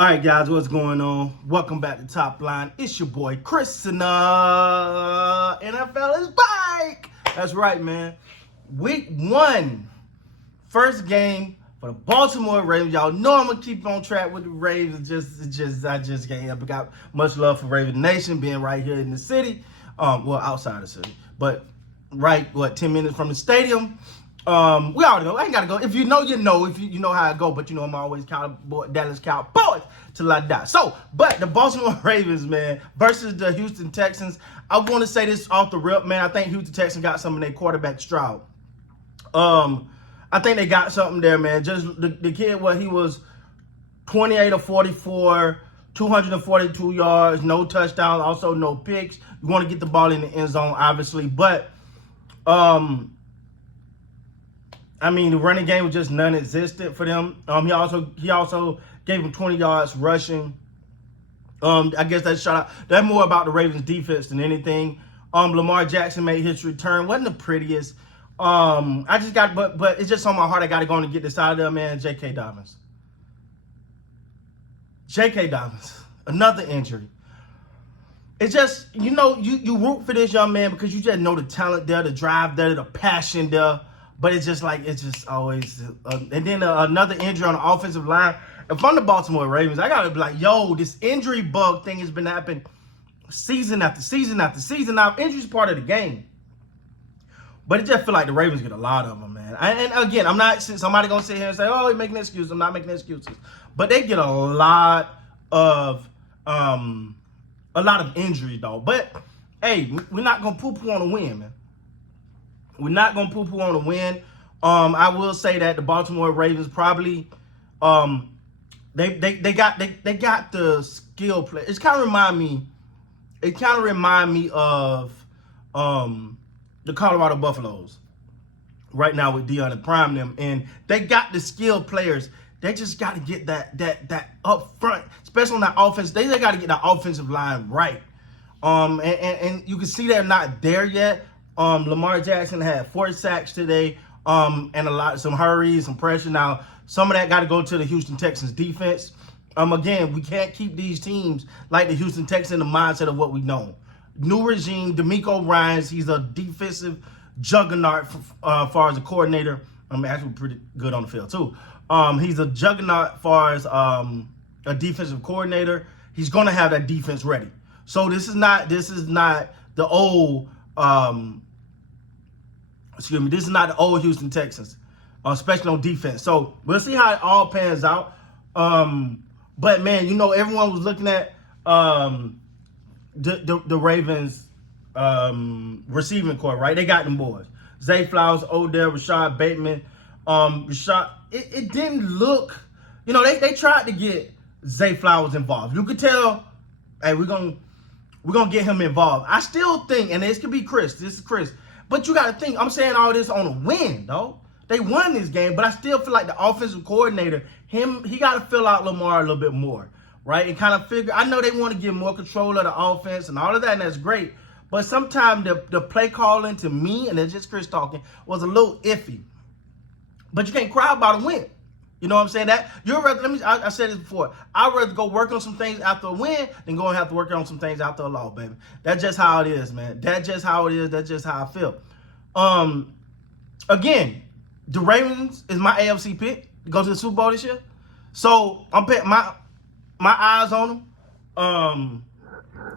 All right, guys, what's going on? Welcome back to Top Line. It's your boy Chris, and NFL is back. That's right, man. Week 1, first game for the Baltimore Ravens. Y'all know I'm gonna keep on track with the Ravens. I just can't help it. Got much love for Raven Nation, being right here in the city. Well, outside the city, but right, 10 minutes from the stadium. We already know. I ain't gotta go. If you know, you know. If you know how I go, but you know I'm always Dallas Cowboys till I die. So, but the Baltimore Ravens, man, versus the Houston Texans. I want to say this off the rip, man. I think Houston Texans got some of their quarterback Stroud. I think they got something there, man. Just the kid, he was 28 of 44, 242 yards, no touchdowns, also no picks. You want to get the ball in the end zone, obviously, but I mean, the running game was just non-existent for them. He also gave him 20 yards rushing. I guess that's more about the Ravens defense than anything. Lamar Jackson made his return. Wasn't the prettiest. But it's just on my heart. I got to go and get this out of there, man. J.K. Dobbins, another injury. It's just, you root for this young man because you just know the talent there, the drive there, the passion there. But it's just always, and then another injury on the offensive line. If I'm the Baltimore Ravens, I gotta be like, yo, this injury bug thing has been happening season after season after season. Now, injury's part of the game, but it just feel like the Ravens get a lot of them, man. And again, I'm not somebody gonna sit here and say, oh, he's making excuses. I'm not making excuses, but they get a lot of injuries though. But hey, we're not gonna poo-poo on a win, man. We're not gonna poo-poo on a win. I will say that the Baltimore Ravens probably they got the skill play. It kind of remind me of the Colorado Buffaloes right now with Deion and Prime them, and they got the skill players. They just got to get that up front, especially on that offense. They got to get that offensive line right. And you can see they're not there yet. Lamar Jackson had 4 sacks today, and some hurries, some pressure. Now, some of that got to go to the Houston Texans defense. Again, we can't keep these teams like the Houston Texans in the mindset of what we know. New regime, DeMeco Ryans, he's a defensive juggernaut as far as a coordinator. I'm actually pretty good on the field too. He's a juggernaut as far as a defensive coordinator. He's gonna have that defense ready. So this is not the old. This is not the old Houston Texans, especially on defense. So we'll see how it all pans out. But man, everyone was looking at the Ravens receiving corps, right? They got them boys: Zay Flowers, Odell, Rashad Bateman. It didn't look, they tried to get Zay Flowers involved. You could tell, hey, we're gonna get him involved. I still think, and this could be Chris. This is Chris. But you got to think, I'm saying all this on a win, though. They won this game, but I still feel like the offensive coordinator, he got to fill out Lamar a little bit more, right? And kind of figure, I know they want to get more control of the offense and all of that, and that's great. But sometimes the play calling to me, and it's just Chris talking, was a little iffy. But you can't cry about a win. You know what I'm saying? I said this before. I'd rather go work on some things after a win than go and have to work on some things after a loss, baby. That's just how it is, man. That's just how it is. That's just how I feel. Again, the Ravens is my AFC pick to go to the Super Bowl this year. So I'm putting my eyes on them.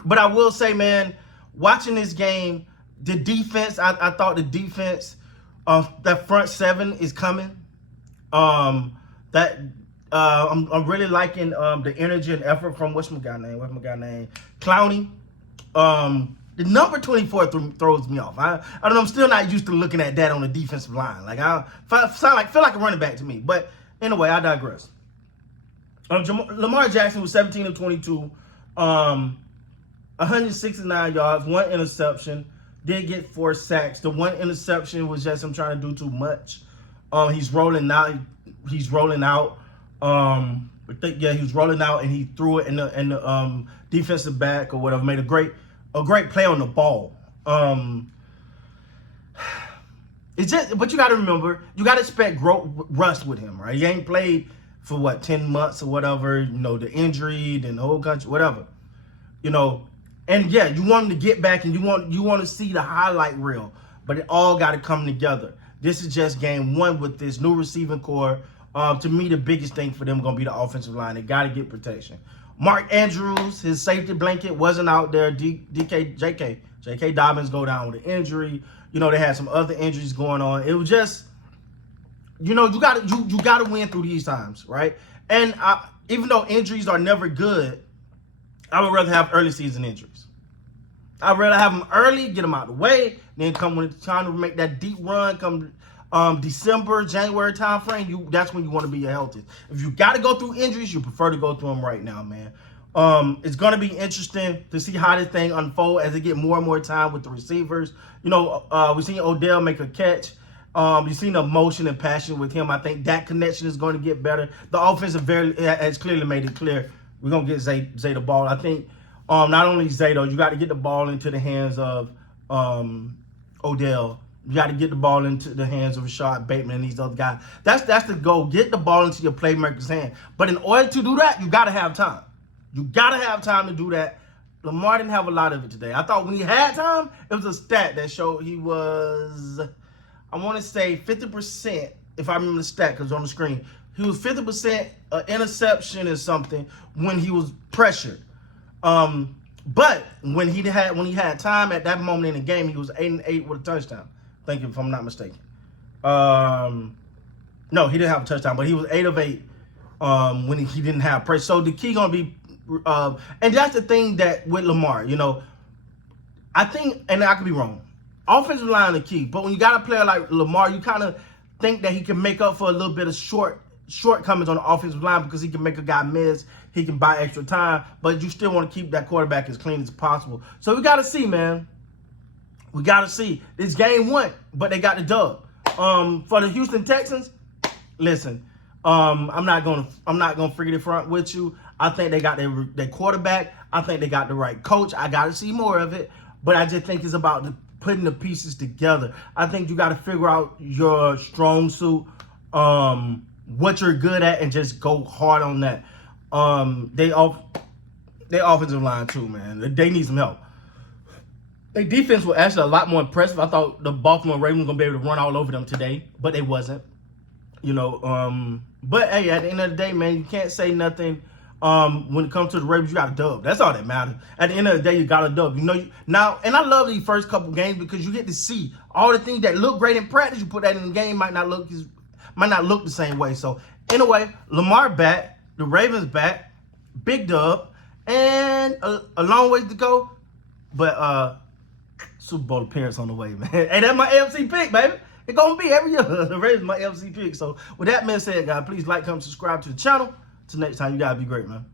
But I will say, man, watching this game, the defense, I thought the defense, that front seven is coming. I'm really liking the energy and effort from what's my guy name? Clowney. The number 24 throws me off. I don't know. I'm still not used to looking at that on the defensive line. Like I feel like a running back to me. But anyway, I digress. Lamar Jackson was 17 of 22, 169 yards, 1 interception. Did get 4 sacks. The 1 interception was just him trying to do too much. He's rolling out. He was rolling out, and he threw it in the defensive back or whatever. Made a great play on the ball. It's just, but you got to remember, you got to expect rust with him, right? He ain't played for what, 10 months or whatever, you know, the injury, then the whole country, whatever, you know. And yeah, you want him to get back and you want to see the highlight reel, but it all got to come together. This is just game one with this new receiving core. To me, the biggest thing for them going to be the offensive line. They got to get protection. Mark Andrews, his safety blanket wasn't out there. J.K. Dobbins go down with an injury. You know, they had some other injuries going on. It was just, you know, you got to win through these times, right? And even though injuries are never good, I would rather have early season injuries. I'd rather have them early, get them out of the way, then come when it's time to make that deep run, come December, January time frame, that's when you want to be your healthiest. If you got to go through injuries, you prefer to go through them right now, man. It's going to be interesting to see how this thing unfold as they get more and more time with the receivers. You know, we've seen Odell make a catch. You've seen the emotion and passion with him. I think that connection is going to get better. The offense has clearly made it clear we're going to get Zay the ball. I think not only Zay, though, you got to get the ball into the hands of Odell. You got to get the ball into the hands of Rashad Bateman and these other guys. That's the goal. Get the ball into your playmaker's hand. But in order to do that, you got to have time. You got to have time to do that. Lamar didn't have a lot of it today. I thought when he had time, it was a stat that showed he was, I want to say 50%, if I remember the stat because it's on the screen. He was 50% interception or something when he was pressured. But when he had time at that moment in the game, he was 8-8 with a touchdown. Thank you, if I'm not mistaken. No, he didn't have a touchdown, but he was 8 of 8 when he didn't have pressure. So the key gonna be, and that's the thing that with Lamar, you know, I think, and I could be wrong, offensive line is key. But when you got a player like Lamar, you kind of think that he can make up for a little bit of shortcomings on the offensive line because he can make a guy miss, he can buy extra time, but you still want to keep that quarterback as clean as possible. So we got to see, man. We got to see. It's game one, but they got the dub. For the Houston Texans, listen, I'm not gonna forget it front with you. I think they got their quarterback. I think they got the right coach. I got to see more of it, but I just think it's about putting the pieces together. I think you got to figure out your strong suit, what you're good at, and just go hard on that. They offensive line too, man. They need some help. Their defense was actually a lot more impressive. I thought the Baltimore Ravens were gonna be able to run all over them today, but they wasn't. You know, but hey, at the end of the day, man, you can't say nothing. When it comes to the Ravens, you got a dub. That's all that matters. At the end of the day, you got a dub. You know, now, and I love these first couple games because you get to see all the things that look great in practice. You put that in the game, might not look the same way. So anyway, Lamar back, the Ravens back, big dub, and a long ways to go, but Super Bowl appearance on the way, man. Hey, that's my AFC pick, baby. It's gonna be every year. The Ravens my AFC pick. So with that being said, guys, please like, comment, subscribe to the channel. Till next time, you gotta be great, man.